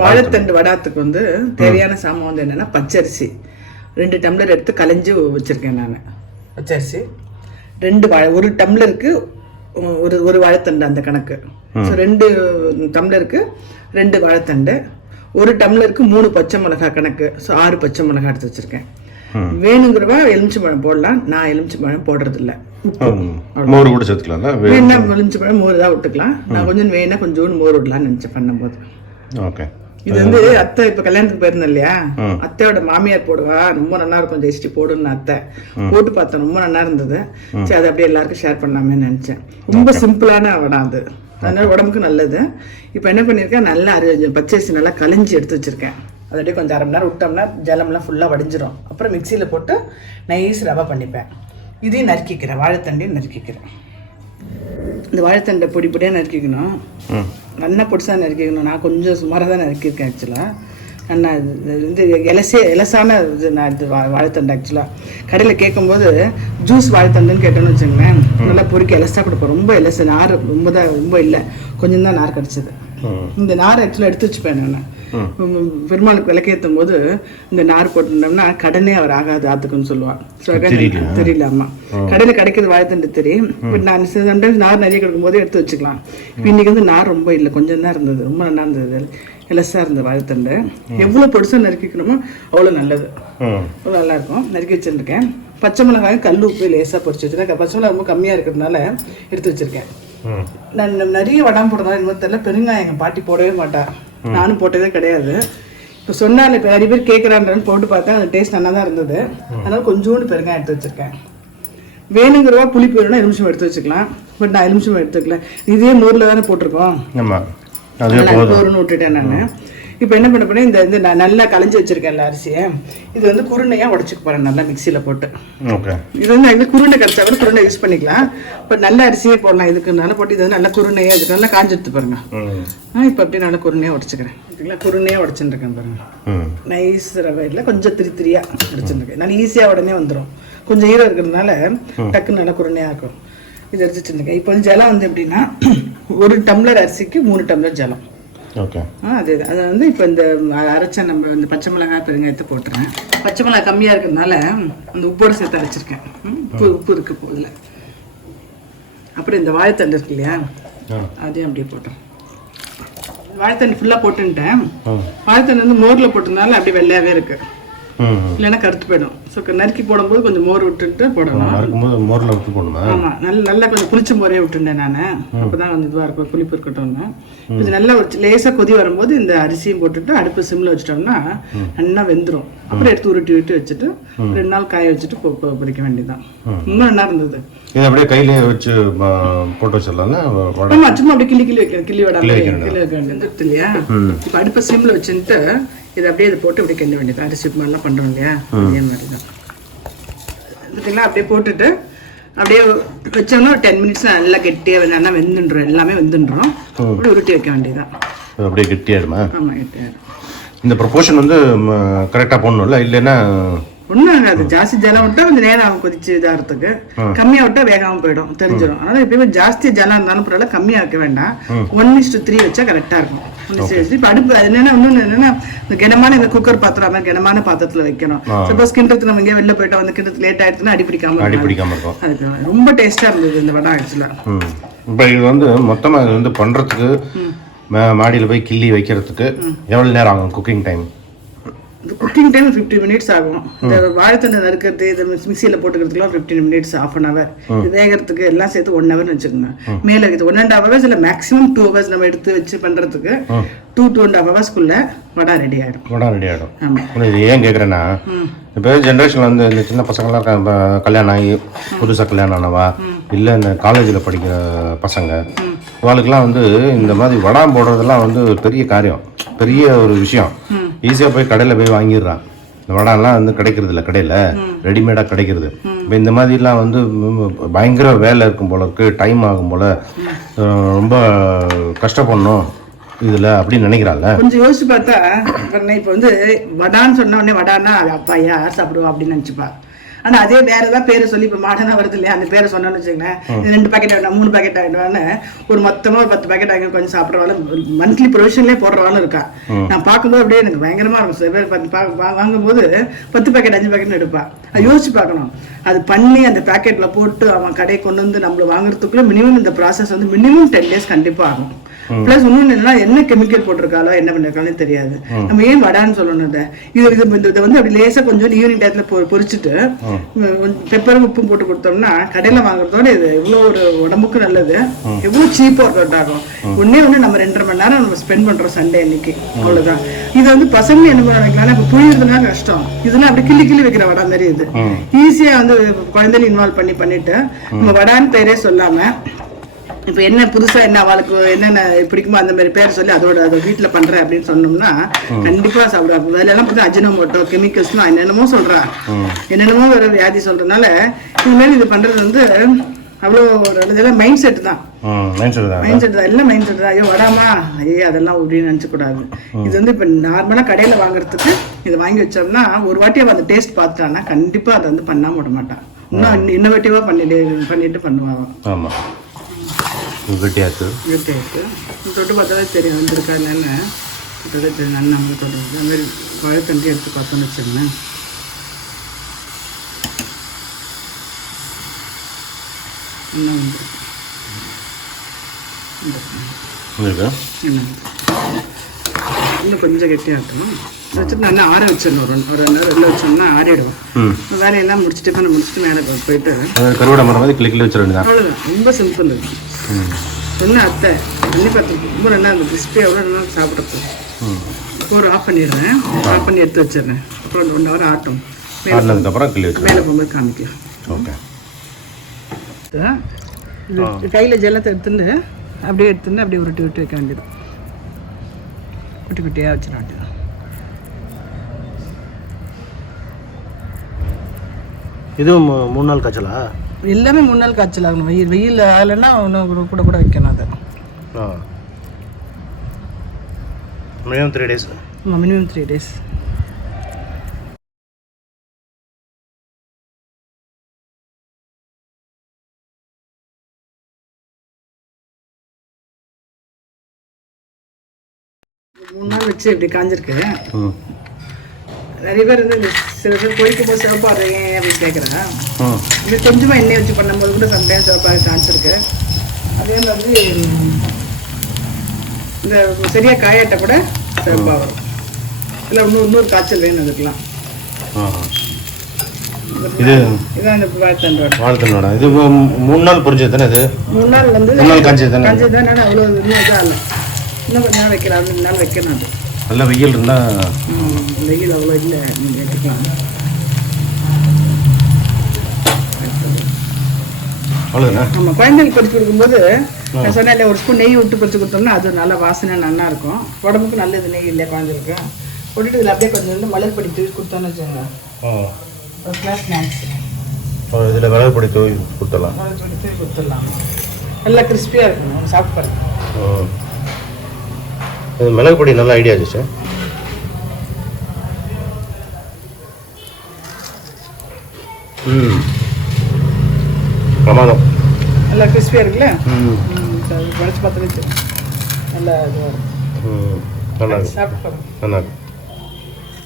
வாழைத்தண்டு வடாத்துக்கு வந்து தேவையான சாமான் வந்து என்னென்னா பச்சரிசி 2 டம்ளர் எடுத்து கலைஞ்சி வச்சுருக்கேன் நான். பச்சரிசி 1 டம்ளருக்கு ஒரு வாழைத்தண்டு அந்த கணக்கு. ஸோ 2 டம்ளருக்கு 2 வாழைத்தண்டு, 1 டம்ளருக்கு 3 பச்சை மிளகாய் கணக்கு. ஸோ 6 பச்சை மிளகாய் எடுத்து வச்சுருக்கேன். வேணுங்கிறவா எலுமிச்சம்பழம் போடலாம். நான் எலுமிச்சம்பழம் போடுறதில்ல. மோர் கூட சேர்த்துக்கலாம். வேணா எலுமிச்சம்பழம் மோர் தான் விட்டுக்கலாம். நான் கொஞ்சம் வேணா கொஞ்சோண்டு மோர் விடலான்னு நினச்சேன் பண்ணும்போது. ஓகே. இது வந்து அத்தை இப்ப கல்யாணத்துக்கு போயிருந்தேன் இல்லையா, அத்தையோட மாமியார் போடுவா, ரொம்ப நல்லா இருக்கும் ஜெயிச்சிட்டு போடுன்னு அத்தை போட்டு பார்த்தேன். ரொம்ப நல்லா இருந்தது. சரி அதை அப்படியே எல்லாருக்கும் ஷேர் பண்ணலாமே நினைச்சேன். ரொம்ப சிம்பிளான வடை அது, அதனால உடம்புக்கு நல்லது. இப்போ என்ன பண்ணியிருக்கேன், நல்லா பச்சரிசி நல்லா கலைஞ்சி எடுத்து வச்சிருக்கேன். அது அப்படியே கொஞ்சம் அரை மணி நேரம் விட்டோம்னா ஜலம்லாம் ஃபுல்லாக வடிஞ்சிரும். அப்புறம் மிக்சியில் போட்டு நைஸ் ரவை பண்ணிப்பேன். இதையும் நறுக்கிக்கிறேன், வாழைத்தண்டையும் நறுக்கிக்கிறேன். இந்த வாழைத்தண்டை பொடி பொடியாக நறுக்கிக்கணும், நல்லா பொடிசாக நறுக்கிக்கணும். நான் கொஞ்சம் சுமாராக தான் நறுக்கியிருக்கேன் ஆக்சுவலாக. நல்லா இது இலசான இது நான் இது வாழைத்தண்டு ஆக்சுவலாக கடையில் கேட்கும்போது ஜூஸ் வாழைத்தண்டுன்னு கேட்டோன்னு வச்சுங்களேன், நல்லா பொறுக்கி இலசாக கொடுப்போம். ரொம்ப இலசு நார் ரொம்ப இல்லை, கொஞ்சம் தான் நார் கிடச்சிது. இந்த நார் ஆக்சுவலாக எடுத்து வச்சுப்பேன் நான். பெருமாளுக்கு விளக்கேற்றும் போது இந்த நார் போட்டுட்டோம்னா கடனே அவர் ஆகாது ஆத்துக்குன்னு சொல்லுவாள். தெரியல அம்மா, கடையில் கிடைக்கிறது வாழைத்தண்டு தெரியும். இப்போ நான் சம்டைம்ஸ் நார் நிறைய கிடைக்கும் போது எடுத்து வச்சுக்கலாம். இப்போ இன்னைக்கு வந்து நார் ரொம்ப இல்லை, கொஞ்சம் தான் இருந்தது. ரொம்ப நல்லா இருந்தது, இலசா இருந்தது வாழைத்தண்டு. எவ்வளோ பொடிசாக நறுக்கிக்கணுமோ அவ்வளோ நல்லது, அவ்வளோ நல்லா இருக்கும். நறுக்கி வச்சுருக்கேன். பச்சை மிளகாயும் கல் உப்பு லேசாக பொரிச்சு வச்சுருக்கேன். பச்சை மிளகாய் ரொம்ப கம்மியாக இருக்கிறதுனால எடுத்து வச்சுருக்கேன். நான் நிறைய வடாம் போடுறதா என்ன தெரியல, பெருங்காயம் எங்கள் பாட்டி போடவே மாட்டா, நானும் போட்டதே கிடையாது. இப்போ சொன்னால இப்போ நிறைய பேர் கேட்குறான்னு போட்டு பார்த்தேன், அந்த டேஸ்ட் நல்லா தான் இருந்தது. அதனால கொஞ்சோண்டு பெருங்காயம் எடுத்து வச்சுருக்கேன். வேணுங்கிறவா புளிப்பு வேணும்னா எலுமிச்சம் எடுத்து வச்சுக்கலாம். பட் நான் எலுமிச்சம் எடுத்துக்கலாம், இதே மோரில் தானே போட்டிருக்கோம், போருன்னு விட்டுட்டேன் நான். இப்போ என்ன பண்ண போறேன், இந்த நான் நல்லா கலைஞ்சி வச்சிருக்கேன் அரிசியை, இது வந்து குருணையாக உடச்சிக்க போகிறேன் நல்லா மிக்சியில் போட்டு. இது வந்து குருணை கிடச்சா கூட குருணை யூஸ் பண்ணிக்கலாம். பட் நல்ல அரிசியே போடலாம் இதுக்குனால போட்டு. இது வந்து நல்லா குருணையாக இதுக்கு நல்லா காஞ்சி எடுத்து பாருங்க. இப்போ அப்படியே நல்லா குருணையாக உடச்சிக்கிறேன். இதுக்குலாம் குருணையாக உடச்சுருக்கேன் பாருங்க. நைஸ் ரவையில் கொஞ்சம் திரியாக உடச்சுருக்கேன். நல்லா ஈஸியாக உடனே வந்துடும். கொஞ்சம் ஈரம் இருக்கிறதுனால டக்குன்னு நல்லா குருணையாக இருக்கும். இது எடுத்து வச்சுருக்கேன். இப்போ வந்து ஜலம் வந்து எப்படின்னா 1 டம்ளர் அரிசிக்கு 3 டம்ளர் ஜலம். ஓகே. அது வந்து இப்போ இந்த அரைச்ச நம்ம இந்த பச்சை மிளகாய் பெருங்காயத்தை போட்டுறேன். பச்சை மிளகாய் கம்மியாக இருக்கிறதுனால அந்த உப்போடு சேர்த்து அரைச்சிருக்கேன். உப்பு இருக்குது போதில். அப்புறம் இந்த வாழைத்தண்டு இருக்கு இல்லையா, அதையும் அப்படியே போட்டோம். வாழைத்தண்டு ஃபுல்லாக போட்டுன்ட்டேன். வாழைத்தண்டு வந்து மோரில் போட்டதுனால அப்படியே வெள்ளையாகவே இருக்குது, இல்லைன்னா கருத்து போயிடும். ஸோ நறுக்கி போடும்போது கொஞ்சம் மோர் விட்டுட்டு போடணும். மோரில் விட்டு போடணும். ஆமாம், நல்லா கொஞ்சம் புளிச்ச மோரே விட்டுட்டேன் நான். அப்போ தான் கொஞ்சம் இதுவாக இருக்கும், புளிப்பு இருக்கட்டும்னு. இது நல்லா லேசாக கொதி வரும்போது இந்த அரிசியும் போட்டுட்டு அடுப்பு சிம்மில் வச்சுட்டோம்னா நல்லா வெந்துடும். அப்புறம் எடுத்து உருட்டி வச்சுட்டு 2 நாள் காய வச்சுட்டு பொரிக்க வேண்டியதுதான். இன்னும் நல்லா இருந்தது. இது அப்படியே கையிலே வச்சு போட்டு வச்சிடலாம். ஆமாம், சும்மா அப்படியே கிள்ளி வைக்கிறேன். கிள்ளி வைக்க வேண்டியது இல்லையா. இப்போ அடுப்பை சிம்மில் வச்சுட்டு இதை அப்படியே இதை போட்டு அப்படியே கிண்ட வேண்டியது. அரிசி மாதிரிலாம் பண்ணுறோம் இல்லையா, அதே மாதிரி தான். பார்த்தீங்களா, அப்படியே போட்டுட்டு அப்படியே வச்சோம்னா ஒரு 10 மினிட்ஸ் நல்லா கெட்டியாக நல்லா வெந்துன்றோம், எல்லாமே வெந்துன்றோம். அப்படியே உருட்டி வைக்க வேண்டியதுதான். அப்படியே கெட்டியாயிடுமா? ஆமாம், கெட்டியாயிடும். இந்த ப்ரொபோர்ஷன் வந்து கரெக்டாக போடணும்ல, இல்லைன்னா ஒன்றும் ஆகாது. ஜாஸ்தி ஜலம் விட்டால் கொஞ்சம் நேரம் ஆகும் கொதிச்சு இதாகிறதுக்கு. கம்மியாக விட்டால் வேகாமல் போயிடும், தெரிஞ்சிடும். அதனால் எப்பயுமே ஜாஸ்தி ஜலம் இருந்தாலும் பரவாயில்ல, கம்மியாக வைக்க வேண்டாம். 1:3 வச்சா கரெக்டாக இருக்கும். 1:3. இப்போ அடுப்பு என்னென்னா இன்னொன்று என்னென்னா, இந்த கனமான இந்த குக்கர் பாத்திரம் மாதிரி கனமான பாத்திரத்தில் வைக்கணும். சப்போஸ் கிண்டத்துக்கு நம்ம இங்கே வெளில போயிட்டோம், வந்து கிண்டத்து லேட் ஆகிடுச்சுன்னா அடிப்பிடிக்காமல் இருக்கும். அதுக்கு ரொம்ப டேஸ்ட்டாக இருந்தது இந்த வடை ஆக்சுவலாக. இப்போ இது வந்து மொத்தமாக இது வந்து பண்ணுறதுக்கு மாடியில் போய் கிள்ளி வைக்கிறதுக்கு எவ்வளோ நேரம் ஆகும் cooking time? Cooking time 15 minutes ஆகும். இந்த வாழைத்தண்டை நறுக்கிறது, இதை மிக்சியில் போட்டுக்கிறதுக்குலாம் 15 மினிட்ஸ், 1/2 hour. இது வேகிறதுக்கு எல்லாம் சேர்த்து 1 hour வச்சுக்கோங்க. மேலே இது 1.5 hours இல்லை மேக்ஸிமம் 2 hours நம்ம எடுத்து வச்சு பண்ணுறதுக்கு 2-2.5 hours வடை ரெடி ஆகிடும். ஆமாம். இது ஏன் கேட்குறேன்னா, இப்போ ஜென்ரேஷனில் வந்து இந்த சின்ன பசங்கள்லாம் கல்யாணம் ஆகி புதுசாக கல்யாணம் ஆனவா, இல்லை இந்த காலேஜில் படிக்கிற பசங்க, அவளுக்கெல்லாம் வந்து இந்த மாதிரி வடாம் போடுறதெல்லாம் வந்து பெரிய காரியம், பெரிய ஒரு விஷயம். ஈஸியாக போய் கடையில் போய் வாங்கிடுறான். இந்த வடாலாம் வந்து கிடைக்கிறது இல்லை கடையில், ரெடிமேடாக கிடைக்கிறது. இப்போ இந்த மாதிரிலாம் வந்து பயங்கர வேலை இருக்கும் போல இருக்குது, டைம் ஆகும் போல், ரொம்ப கஷ்டப்படணும் இதில் அப்படின்னு நினைக்கிறாள். கொஞ்சம் யோசிச்சு பார்த்தா இப்போ வந்து வடான்னு சொன்ன உடனே வடானா அது அப்பா யார் சாப்பிடுவா அப்படின்னு நினச்சிப்பா. ஆனா அதே வேற ஏதாவது பேரை சொல்லி இப்ப மாடர்னா வருது இல்லையா, அந்த பேரை சொன்னோன்னு வச்சுக்கோங்களேன், 2 பாக்கெட் வேண்டாம் 3 பாக்கெட் வேண்டாம்னு ஒரு மொத்தமா ஒரு 10 பாக்கெட் வாங்கி கொஞ்சம் சாப்பிட்றவாள் மந்த்லி ப்ரொவிஷன்லேயே போடுறவாலும் இருக்கா. நான் பார்க்கும்போது அப்படியே எனக்கு பயங்கரமா இருக்கும். சில பேர் வாங்கும்போது 10 பாக்கெட் 5 பாக்கெட்னு எடுப்பா. அது யோசிச்சு பார்க்கணும். அது பண்ணி அந்த பேக்கெட்ல போட்டு அவன் கடையை கொண்டு வந்து நம்மள வாங்குறதுக்குள்ள மினிமம் இந்த ப்ராசஸ் வந்து மினிமம் 10 days கண்டிப்பா ஆகும். பிளஸ் இன்னொன்னு என்னன்னா என்ன கெமிக்கல் போட்டிருக்காளோ என்ன பண்ணிருக்காலும் தெரியாது. நம்ம ஏன் வடான்னு சொல்லணும். இதை வந்து அப்படி லேசா கொஞ்சம் ஈவினிங் டயத்துல பொரிச்சுட்டு பெப்பரும் உப்பும் போட்டு கொடுத்தோம்னா கடையில வாங்குறதோட இது எவ்வளவு ஒரு உடம்புக்கு நல்லது, எவ்வளவு சீப்பா ஒர்க் அவுட் ஆகும். ஒன்னே நம்ம 2.5 மணி நேரம் நம்ம ஸ்பெண்ட் பண்றோம் சண்டே அன்னைக்கு, அவ்வளவுதான். இது வந்து பசங்க என்ன பண்ணிக்கலாம், இப்ப புழியறதுனா கஷ்டம், இதெல்லாம் அப்படி கிள்ளி வைக்கிற வடை மாதிரி இது ஈஸியா வந்து குழந்தைங்க இன்வால்வ் பண்ணிட்டு நம்ம வடான்னு பேரே சொல்லாம இப்ப என்ன புதுசா என்ன அவளுக்கு என்னென்ன பிடிக்குமோ அந்த மாதிரி பேர் சொல்லி அதை வீட்டுல பண்றேன் அப்படின்னு சொன்னோம்னா கண்டிப்பா சாப்பிடுவாங்க. அதுல எல்லாம் பார்த்தா அஜினோமோட்டோ கெமிக்கல்ஸ் என்னென்னமோ சொல்றா, என்னென்னமோ வேற வியாதி சொல்றதுனால இது மாதிரி இது பண்றது வந்து அவ்வளோ மைண்ட் செட் தான். எல்லாம் மைண்ட் செட் தான். ஐயோ வடாமா அதெல்லாம் அப்படின்னு நினைச்ச கூடாது. இது வந்து இப்ப நார்மலா கடையில வாங்குறதுக்கு இதை வாங்கி வச்சோம்னா ஒரு வாட்டி அவன் அந்த டேஸ்ட் பார்த்தான்னா கண்டிப்பா அதை வந்து பண்ணாம விட மாட்டான். இன்னும் இன்னோவேட்டிவா பண்ணிட்டு பண்ணுவாங்க. ஆமா கெட்டியாச்சு தொட்டு பார்த்தாலே தெரியும் வந்துருக்கா இல்லைன்னு தெரியும். நல்லா நம்ம தொட்டு அந்த மாதிரி வாழைத்தண்டி எடுத்து பார்த்தோன்னு வச்சுக்கோங்களேன். இன்னும் கொஞ்சம் கெட்டியாக இருக்கணும். வச்சுட்டு நல்லா ஆற வச்சிடணும். ஒரு 2 நேரம் வெளில வச்சோம்னா ஆறிடுவோம். வேலையெல்லாம் முடிச்சுட்டு டிஃபனை முடிச்சுட்டு மேலே போயிட்டு கருவாடை மரம் மாதிரி கிளி வச்சிட வேண்டியதான். அவ்வளோதான், ரொம்ப சிம்பிள். இருக்கு சொன்ன அத்தை பண்ணி பார்த்துருக்கு, ரொம்ப நல்லா இருக்கும். கிறிஸ்பியாக எவ்வளோ நல்லா சாப்பிட்றது. ஒரு ஆஃப் பண்ணிடுறேன், ஆஃப் பண்ணி எடுத்து வச்சிடுறேன். அப்புறம் 1 hour ஆட்டும். ஆறினதுக்கப்புறம் கிளி வச்சு மேலே போகும்போது காமிக்கலாம். ஓகே. கையில் ஜலத்தை எடுத்துட்டு அப்படியே அப்படியே உருட்டி வைக்க வேண்டியது. குட்டி குட்டியாக வச்சிட வேண்டியது. இதுவும் 3 நாள் காய்ச்சலா? எல்லாமே 3 நாள் காய்ச்சல் ஆகணும். வெயில் ஆகலைன்னா இன்னும் கூட வைக்கணும். அதை மினிமம் 3 days. Minimum 3 days. மூணு நாள் வச்சு இப்படி காஞ்சிருக்கு. நிறைய பேர் வந்து சில பேர் பொரிக்கும் போது சிவப்பாக ஏன் அப்படின்னு கேட்குறேன். இது கொஞ்சமாக எண்ணெய் வச்சு பண்ணும்போது கூட சம்டைம்ஸ் சிவப்பாக சான்ஸ் இருக்கு. அதே மாதிரி இந்த சரியாக காயாட்ட கூட சிவப்பாக வரும். இல்லை இன்னொரு காய்ச்சல் வேணும் அதுக்கெல்லாம். இதான் இந்த வாழ்த்தண்டோட இது 3 நாள் பொரிஞ்சது தானே? இது 3 நாள் வந்து 3 நாள் காய்ச்சது தானே? அவ்வளோ இன்னும் இதாக இல்லை. இன்னும் கொஞ்சம் நாள் வைக்கலாம். 2 நாள் வைக்கணும். அது நல்ல வெயில் இருந்தால் வெயில் அவ்வளோ இல்லை, நீங்கள் எடுத்துக்கலாம். அவ்வளோதானே? ஆமாம், குழந்தைங்களுக்கு பொரிச்சு கொடுக்கும்போது நான் சொன்னேன் ஒரு ஸ்பூன் நெய் விட்டு பொரிச்சு கொடுத்தோம்னா அது நல்ல வாசனை நல்லா இருக்கும். உடம்புக்கு நல்லது நெய் இல்லை குழந்தைங்களுக்கு. போட்டுட்டு இதில் அப்படியே கொஞ்சம் மலர் பொடி தூவி கொடுத்தோன்னு வச்சுக்கோங்க. ஒரு கிளாஸ் ஸ்நாக்ஸ் இதில் மிளகு பொடி தூவி கொடுத்துடலாம். மலர் பொடி தூவி கொடுத்துடலாம். நல்லா கிறிஸ்பியாக இருக்கணும். சாப்பிட்டு பாருங்க. மிளகு பொடி நல்ல ஐடியா இருந்துச்சு. பிரமாதம். நல்லா கிறிஸ்பியாக இருக்குல்ல? குழச்சி பார்த்து நல்லா இதுவாக இருக்கும். நல்லா இருக்கு. சாப்பிட்டு பாருங்க. நல்லா இருக்கு.